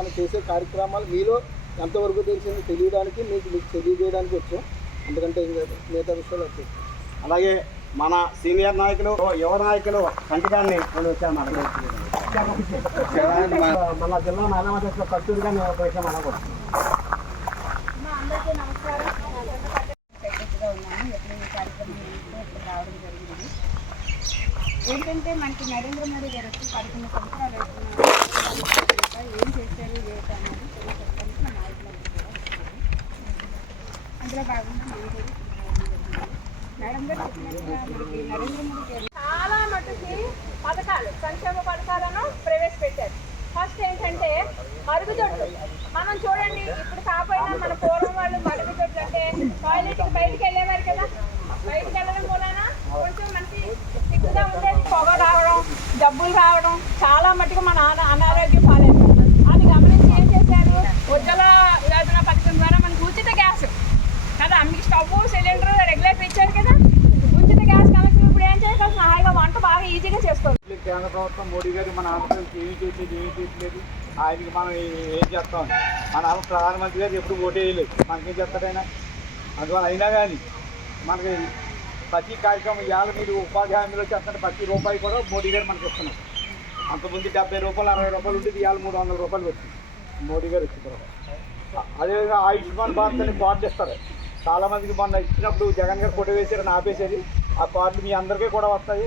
మనం చేసే కార్యక్రమాలు మీలో ఎంతవరకు తెలిసిందో తెలియడానికి మీకు మీకు తెలియజేయడానికి వచ్చాం. ఎందుకంటే ఇంకా మిగతా విషయాలు వచ్చాయి. అలాగే మన సీనియర్ నాయకులు యువ నాయకులు కంటిగాన్ని నేను వచ్చాను మన మన జిల్లా నారాయణ కస్తూరి గారిని ఒక విషయం అనకూడదు మా అందరికీ నమస్కారం. నా సొంత పట్టణ సెక్రటరీగా ఉన్నాను. ఎప్పుడు ఈ కార్యక్రమం నిమిత్తం ఇప్పుడు రావడం జరిగింది. ఏంటంటే మనకి నరేంద్ర మోడీ గారు వచ్చి పదకొండు సంవత్సరాలు అందులో భాగంగా మేడం గారు మనకి నరేంద్ర మోడీ చాలా మటుకి పథకాలు సంక్షేమ పథకాలను ప్రవేశపెట్టారు. ఫస్ట్ ఏంటంటే మరుగుదొడ్లు మనం చూడండి ఇప్పుడు కాకపోయినా మన పూర్వం వాళ్ళు మరుగుదొడ్లు అంటే టాయిలెట్ బయటికి వెళ్ళేవారు కదా. బయటికి వెళ్ళడం మూలన కొంచెం మనకి సిగ్గుగా ఉండేది పొగ రావడం జబ్బులు రావడం. చాలా మటుకు మన అనారోగ్యం ప్రభుత్వం మోడీ గారు మన ఆంధ్రప్రదేశ్ ఏమి చేసేది ఏమి చేయట్లేదు. ఆయనకి మనం ఏం చేస్తాం? మన ఆంధ్ర ప్రధానమంత్రి గారు ఎప్పుడు ఓటు వేయలేదు మనకేం చేస్తాడైనా అందువల్ల అయినా కానీ మనకి ప్రతి కార్యక్రమం ఇవాళ మీరు ఉపాధి హామీలో చేస్తున్న ప్రతి రూపాయి కూడా మోడీ గారు మనకి ఇస్తున్నారు. అంతకుముందు డెబ్బై రూపాయలు అరవై రూపాయలు ఉండేది. ఇవాళ మూడు వందల రూపాయలు వచ్చింది మోడీ గారు వచ్చిన తర్వాత. అదేవిధంగా ఆయుష్మాన్ భారత్ అని కార్డు ఇస్తారు. చాలామందికి మొన్న ఇచ్చినప్పుడు జగన్ గారు ఫోటో వేసారని ఆపేసేది ఆ కార్డు మీ అందరికీ కూడా వస్తాయి.